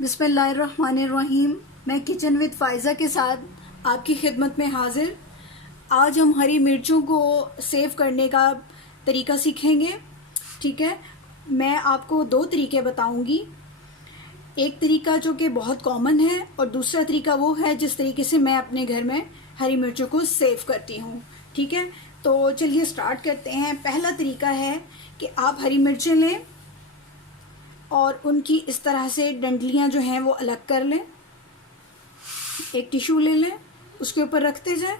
बिस्मिल्लाहिर्रहमानिर्रहीम। मैं kitchen with Faiza के साथ आपकी खिदमत में हाजिर। आज हम हरी मिर्चों को सेव करने का तरीका सीखेंगे। ठीक है, मैं आपको दो तरीके बताऊंगी। एक तरीका जो कि बहुत कॉमन है और दूसरा तरीका वो है जिस तरीके से मैं अपने घर में हरी मिर्चों को सेव करती हूँ। ठीक है, तो चलिए स्टार्ट करते हैं। पहला तरीका है कि आप हरी मिर्चें लें और उनकी इस तरह से डंडलियां जो हैं वो अलग कर लें। एक टिश्यू ले लें, उसके ऊपर रखते जाएं।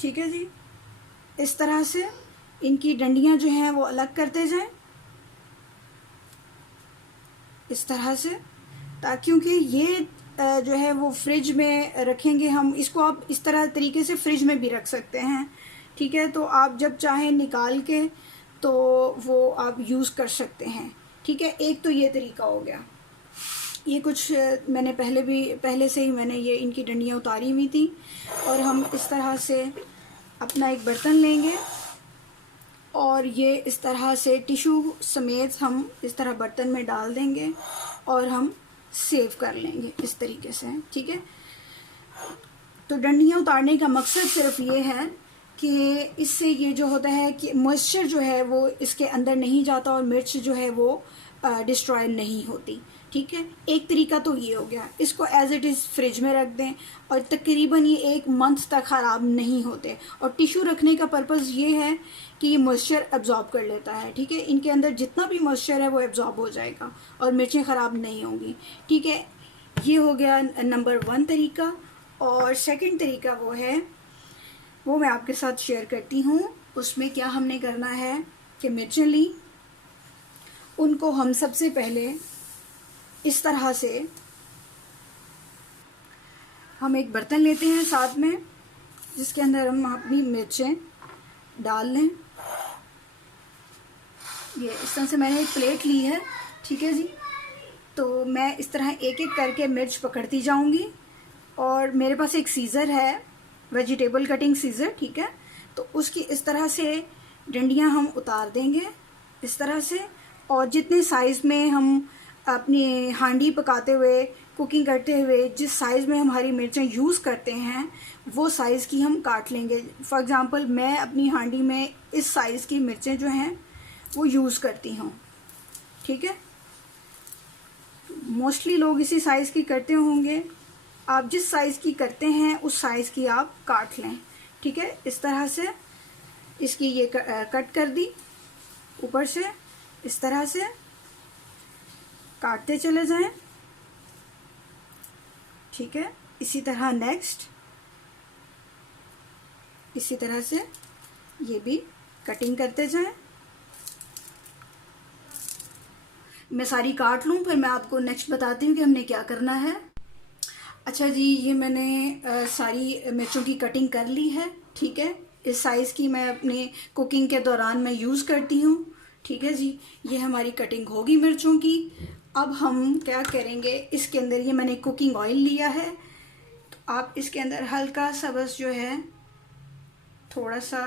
ठीक है जी, इस तरह से इनकी डंडियां जो हैं वो अलग करते जाएं, इस तरह से, ताकि क्योंकि ये जो है वो फ्रिज में रखेंगे हम इसको। आप इस तरह तरीके से फ्रिज में भी रख सकते हैं। ठीक है, तो आप जब चाहें निकाल के तो वो आप यूज़ कर सकते हैं। ठीक है, एक तो ये तरीका हो गया। ये कुछ मैंने पहले से ही मैंने ये इनकी डंडियाँ उतारी हुई थी। और हम इस तरह से अपना एक बर्तन लेंगे और ये इस तरह से टिश्यू समेत हम इस तरह बर्तन में डाल देंगे और हम सेव कर लेंगे इस तरीके से। ठीक है, तो डंडियाँ उतारने का मकसद सिर्फ ये है कि इससे ये जो होता है कि मॉइस्चर जो है वो इसके अंदर नहीं जाता और मिर्च जो है वो डिस्ट्रॉय नहीं होती। ठीक है, एक तरीका तो ये हो गया। इसको एज इट इज़ फ्रिज में रख दें और तकरीबन ये 1 मंथ तक ख़राब नहीं होते। और टिश्यू रखने का पर्पज़ ये है कि ये मॉइस्चर एब्जॉर्ब कर लेता है। ठीक है, इनके अंदर जितना भी मॉइस्चर है वो एब्जॉर्ब हो जाएगा और मिर्चें ख़राब नहीं होंगी। ठीक है, ये हो गया नंबर 1 तरीका। और सेकंड तरीका वो मैं आपके साथ शेयर करती हूँ। उसमें क्या हमने करना है कि मिर्चें ली, उनको हम सबसे पहले इस तरह से हम एक बर्तन लेते हैं साथ में, जिसके अंदर हम अपनी मिर्चें डाल लें। ये इस तरह से मैंने एक प्लेट ली है। ठीक है जी, तो मैं इस तरह एक एक करके मिर्च पकड़ती जाऊंगी और मेरे पास एक सीज़र है, वेजिटेबल कटिंग सीज़र। ठीक है, तो उसकी इस तरह से डंडियां हम उतार देंगे इस तरह से। और जितने साइज़ में हम अपनी हांडी पकाते हुए, कुकिंग करते हुए जिस साइज़ में हम हरी मिर्चें यूज़ करते हैं वो साइज़ की हम काट लेंगे। फॉर एग्ज़ाम्पल मैं अपनी हांडी में इस साइज़ की मिर्चें जो हैं वो यूज़ करती हूँ। ठीक है, मोस्टली लोग इसी साइज़ की करते होंगे। आप जिस साइज़ की करते हैं उस साइज़ की आप काट लें। ठीक है, इस तरह से इसकी ये कट कर दी ऊपर से, इस तरह से काटते चले जाएं। ठीक है, इसी तरह नेक्स्ट इसी तरह से ये भी कटिंग करते जाएं। मैं सारी काट लूं फिर मैं आपको नेक्स्ट बताती हूँ कि हमने क्या करना है। अच्छा जी, ये मैंने सारी मिर्चों की कटिंग कर ली है। ठीक है, इस साइज़ की मैं अपने कुकिंग के दौरान मैं यूज़ करती हूँ। ठीक है जी, ये हमारी कटिंग होगी मिर्चों की। अब हम क्या करेंगे, इसके अंदर ये मैंने कुकिंग ऑयल लिया है, तो आप इसके अंदर हल्का सा बस जो है थोड़ा सा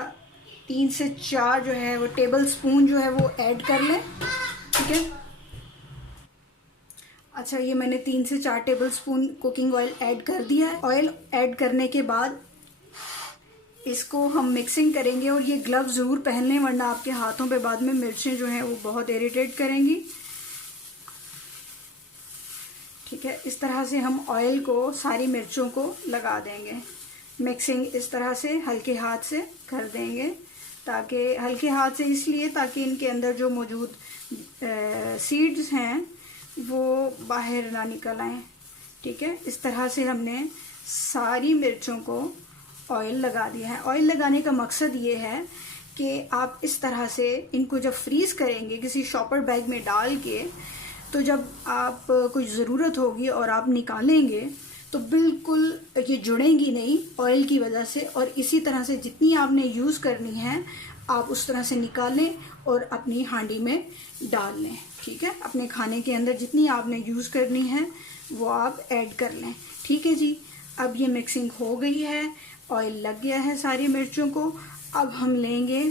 3 से 4 जो है वो टेबल स्पून जो है वो ऐड कर लें। ठीक है, अच्छा ये मैंने 3 से 4 table spoon cooking oil add कर दिया है। ऑयल ऐड करने के बाद इसको हम मिक्सिंग करेंगे और ये ग्लव ज़रूर पहन लें वरना आपके हाथों पे बाद में मिर्चें जो हैं वो बहुत इरिटेट करेंगी। ठीक है, इस तरह से हम ऑयल को सारी मिर्चों को लगा देंगे। मिक्सिंग इस तरह से हल्के हाथ से कर देंगे, ताकि हल्के हाथ से इसलिए ताकि इनके अंदर जो मौजूद सीड्स हैं वो बाहर ना निकल आएँ। ठीक है, इस तरह से हमने सारी मिर्चों को ऑयल लगा दिया है। ऑयल लगाने का मकसद ये है कि आप इस तरह से इनको जब फ्रीज़ करेंगे किसी शॉपर बैग में डाल के, तो जब आप कुछ ज़रूरत होगी और आप निकालेंगे तो बिल्कुल ये जुड़ेंगी नहीं ऑयल की वजह से। और इसी तरह से जितनी आपने यूज़ करनी है आप उस तरह से निकालें और अपनी हांडी में डाल लें। ठीक है, अपने खाने के अंदर जितनी आपने यूज़ करनी है वो आप ऐड कर लें। ठीक है जी, अब ये मिक्सिंग हो गई है, ऑयल लग गया है सारी मिर्चों को। अब हम लेंगे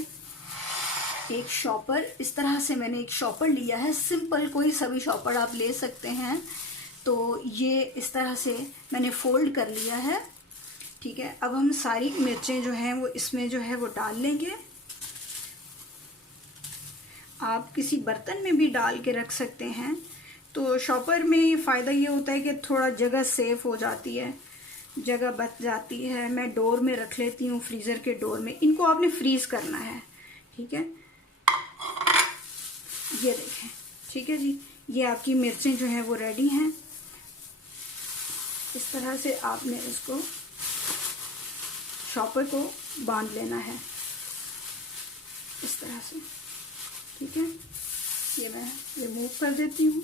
एक शॉपर, इस तरह से मैंने एक शॉपर लिया है, सिंपल कोई सभी शॉपर आप ले सकते हैं। तो ये इस तरह से मैंने फोल्ड कर लिया है, ठीक है। अब हम सारी मिर्चें जो हैं वो इसमें जो है वो डाल लेंगे। आप किसी बर्तन में भी डाल के रख सकते हैं। तो शॉपर में फ़ायदा ये होता है कि थोड़ा जगह सेफ हो जाती है, जगह बच जाती है। मैं डोर में रख लेती हूँ, फ्रीज़र के डोर में। इनको आपने फ्रीज़ करना है, ठीक है। ये देखें, ठीक है जी, ये आपकी मिर्चें जो हैं वो रेडी हैं। इस तरह से आपने इसको शॉपर को बांध लेना है, इस तरह से, ठीक है। ये मैं रिमूव कर देती हूँ।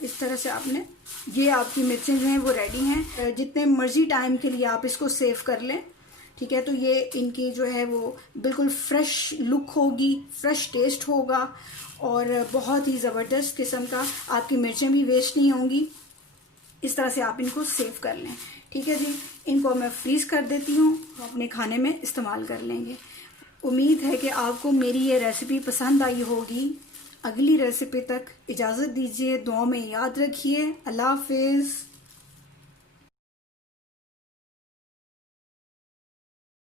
इस तरह से आपने, ये आपकी मिर्चें जो हैं वो रेडी हैं। जितने मर्ज़ी टाइम के लिए आप इसको सेव कर लें, ठीक है। तो ये इनकी जो है वो बिल्कुल फ्रेश लुक होगी, फ्रेश टेस्ट होगा और बहुत ही ज़बरदस्त किस्म का, आपकी मिर्चें भी वेस्ट नहीं होंगी। इस तरह से आप इनको सेव कर लें, ठीक है जी। इनको मैं फ्रीज़ कर देती हूँ, अपने खाने में इस्तेमाल कर लेंगे। उम्मीद है कि आपको मेरी ये रेसिपी पसंद आई होगी। अगली रेसिपी तक इजाज़त दीजिए, दुआ में याद रखिए। अल्लाह हाफ़िज़।